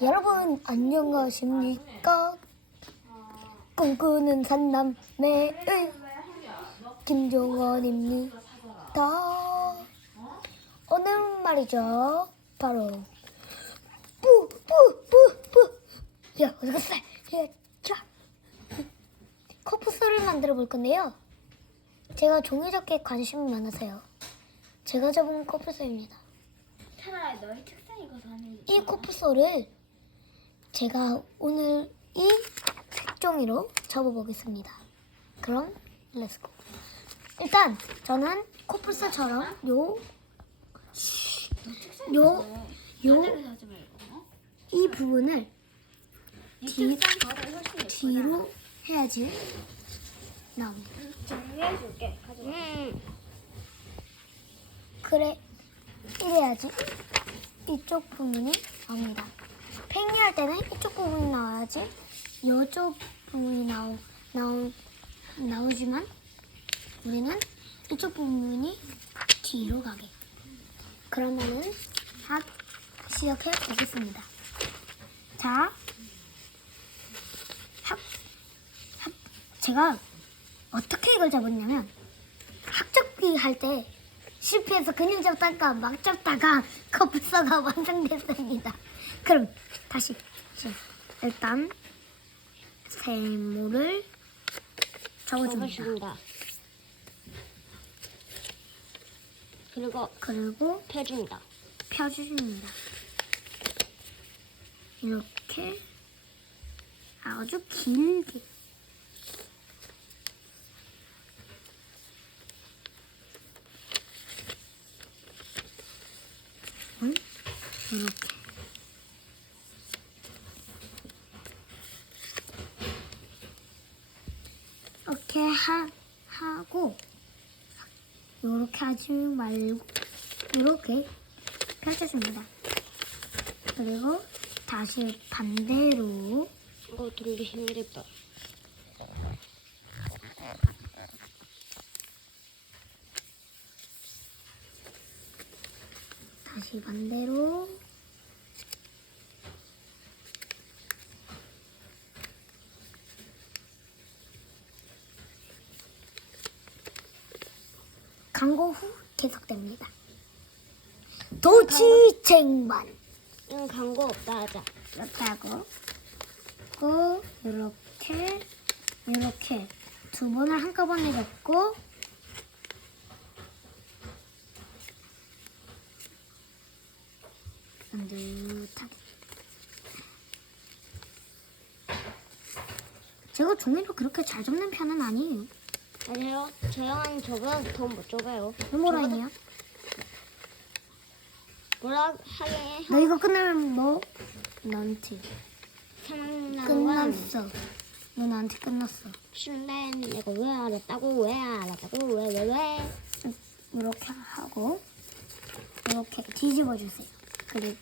여러분 안녕하십니까? 꿈꾸는 산남매의 김종원입니다. 오늘 말이죠. 바로 뿌뿌뿌뿌 야 어디 갔어? 야, 자 코프소를 만들어 볼 건데요. 제가 종이접기에 관심이 많아서요. 제가 접은 코프소입니다. 차라리 너의 책상이고 더 하는 이 코프소를 제가 오늘 이 색종이로 접어보겠습니다. 그럼 렛츠고. 일단 저는 코프소처럼 요, 요, 요? 이 부분을 이 뒤- 뒤로 해야지 나옵니다. 그래, 이래야지 이쪽 부분이 나옵니다. 팽이할 때는 이쪽 부분이 나와야지 이쪽 부분이 나오, 나오, 나오지만 우리는 이쪽 부분이 뒤로 가게. 그러면은 학 시작해 보겠습니다. 자, 합, 합, 제가 어떻게 이걸 잡았냐면 학접기 할 때 실패해서 그냥 잡다가 막 잡다가 컵서가 완성됐습니다. 그럼 다시. 일단 세모를 접어줍니다. 접어줍니다 그리고 그리고 펴줍니다 펴주십니다. 이렇게 아주 길게 응? 이렇게 이렇게 하, 하고 이렇게 하지 말고 이렇게 펼쳐줍니다. 그리고 다시 반대로. 이거 돌기 힘들다 다시 반대로 광고 후 계속됩니다. 도치쟁반 이건 광고 없다 하자 하고 고 이렇게 이렇게 두 번을 한꺼번에 접고 반듯하게 제가 종이를 그렇게 잘 접는 편은 아니에요. 아니요 저 형은 저보다 더못 접어요 뭐라니요? 뭐라 하게 너 이거 끝나면 뭐? 너한테 생각나는 건 끝났어. 너 나한테 끝났어. 근데 내가 왜 알았다고 왜 알았다고 왜 왜 왜? 이렇게 하고 이렇게 뒤집어 주세요. 그리고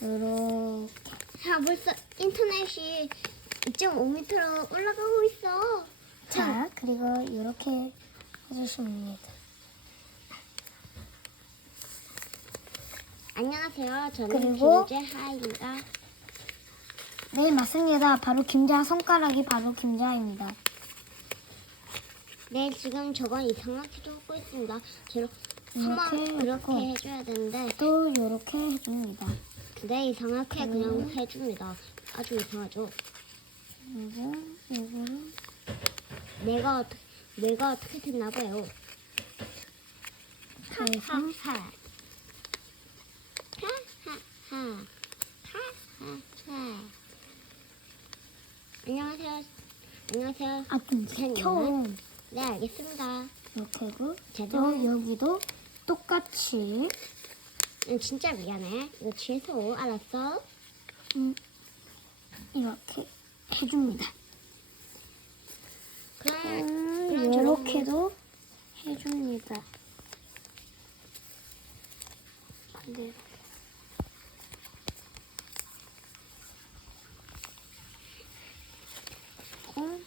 이렇게 아 벌써 인터넷이 2.5m로 올라가고 있어. 자 그리고 이렇게 해주십니다. 안녕하세요. 저는 그리고- 김재하입니다. 네 맞습니다. 바로 김자 손가락이 바로 김자입니다. 네 지금 저건 이상하게도 하고 있습니다. 제가 한번 이렇게 그렇게 했고. 해줘야 되는데 또 이렇게 해줍니다. 근데 이상하게 음. 그냥 해줍니다. 아주 이상하죠. 그리고 이거를 내가 어떻게 내가 어떻게 됐나 봐요. 하하하. 하하하. 하하하. 안녕하세요. 안녕하세요. 아 좀 지켜. 네 알겠습니다. 이렇게 하고 또 여기도 똑같이 응, 진짜 미안해. 이거 취소 알았어? 음, 이렇게 해줍니다. 그럼 음, 그럼 저런 이렇게도 해줍니다. 반대로. 어?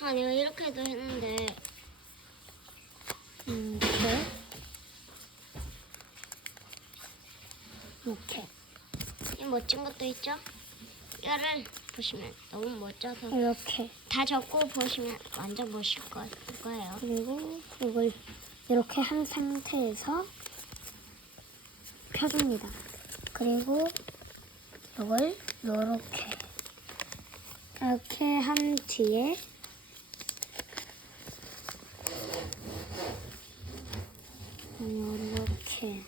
아 내가 이렇게도 했는데 음, 네. 이렇게. 멋진 것도 있죠? 이거를 보시면 너무 멋져서 이렇게 다 적고 보시면 완전 멋있을 거- 거예요. 그리고 이걸 이렇게 한 상태에서 펴줍니다. 그리고 이걸 이렇게 이렇게 한 뒤에 이렇게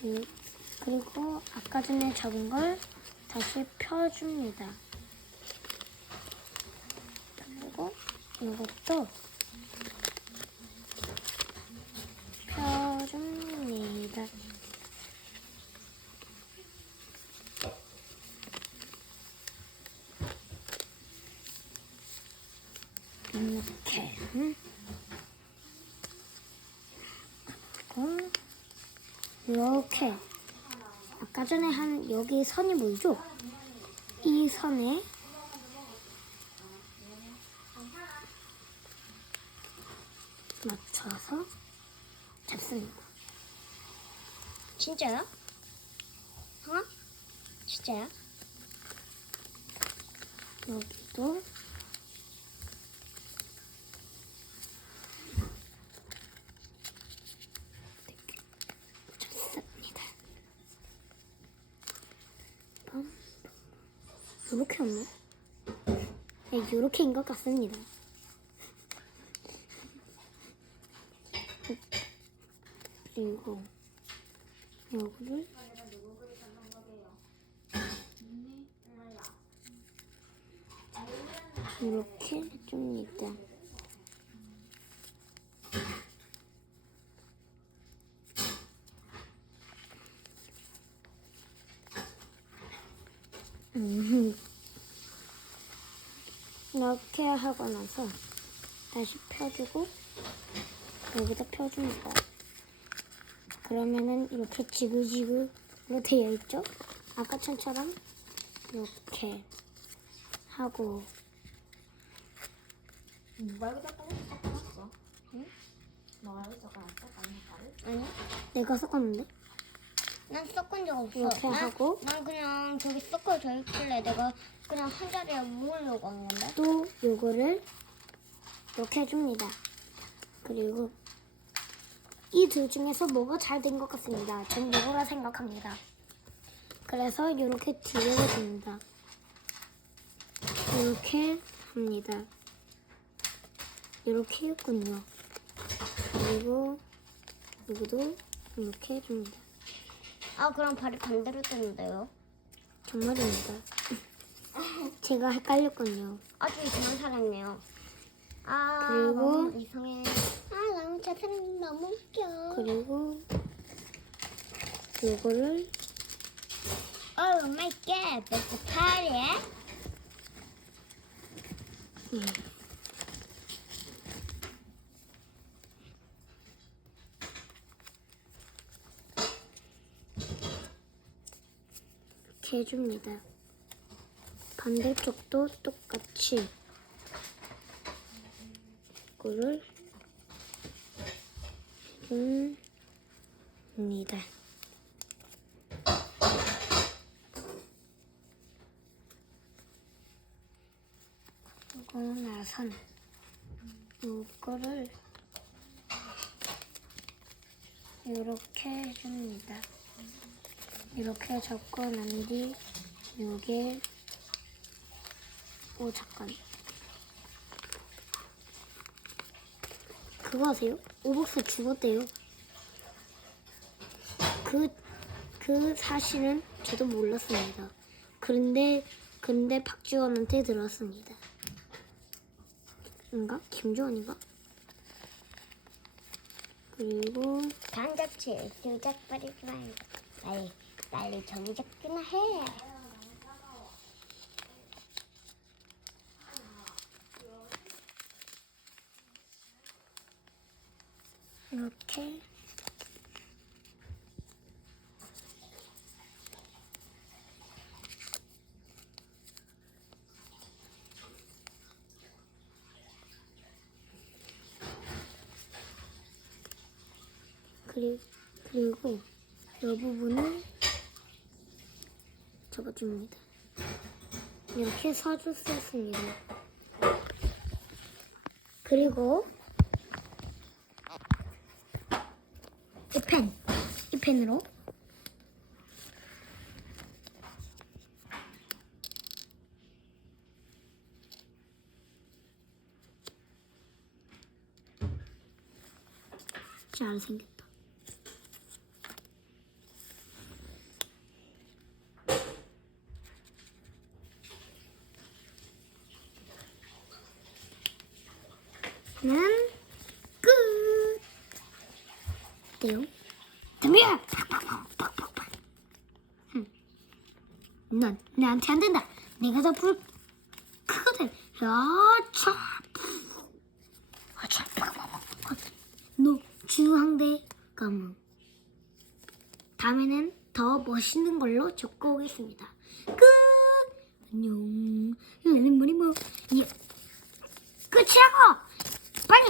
그리- 그리고 아까 전에 잡은 걸 다시 펴줍니다. 그리고 이것도 펴줍니다. 이렇게 이렇게 아까 전에 한 여기 선이 보이죠? 이 선에 맞춰서 잡습니다. 진짜요? 어? 진짜요? 여기도 잡습니다. 빰. 이렇게 없나? 네, 이렇게인 것 같습니다. 그리고 요거를 이렇게 해줍니다. 음. 이렇게 하고 나서 다시 펴주고 여기다 펴줍니다. 그러면은 이렇게 지그지그로 되어 있죠? 아까처럼 이렇게 하고 누가 여기다? 섞어놨어? 응? 너가 여기다? 마늘가루? 아니, 내가 섞었는데? 난 섞은 적 없어. 이렇게 난, 하고? 난 그냥 저기 섞어져 있길래 내가 그냥 한 자리에 모으려고 한 건데. 또 요거를 이렇게 해줍니다. 그리고 이 둘 중에서 뭐가 잘 된 것 같습니다. 전 요거라 생각합니다. 그래서 이렇게 뒤로 줍니다. 이렇게 합니다. 이렇게 했군요. 그리고 여기도 이렇게 해줍니다. 아, 그럼 발이 반대로 뜨는데요? 정말입니다. 제가 헷갈렸군요. 아주 이상한 사람이네요. 아, 그리고- 너무 이상해. 아, 너무 저 사람 너무 웃겨. 그리고 요거를 갓, 벌써 파리에? 음. 이렇게 해줍니다. 반대쪽도 똑같이 이거를 해줍니다. 그리고 나선 이거를 이렇게 해줍니다. 이렇게 잡고 난 뒤 요게 오 잠깐 그거 아세요? 오복스 죽었대요. 그, 그 사실은 저도 몰랐습니다. 그런데, 근데 박지원한테 들었습니다. 인가? 김주원인가? 그리고 장작질 조작 버리지 말고 빨리 빨리 정작이나 해. 이렇게 그리, 그리고 이 부분은 접어줍니다. 이렇게 있습니다. 그리고 이 펜, 이 펜으로 잘 생겼다. 나한테 안 된다. 내가 더 불 크거든. 야차. 아차. 너 주황대 까망. 다음에는 더 멋있는 걸로 적고 오겠습니다. 끝. 안녕. 이거는 뭐니 뭐. 이 끝이라고.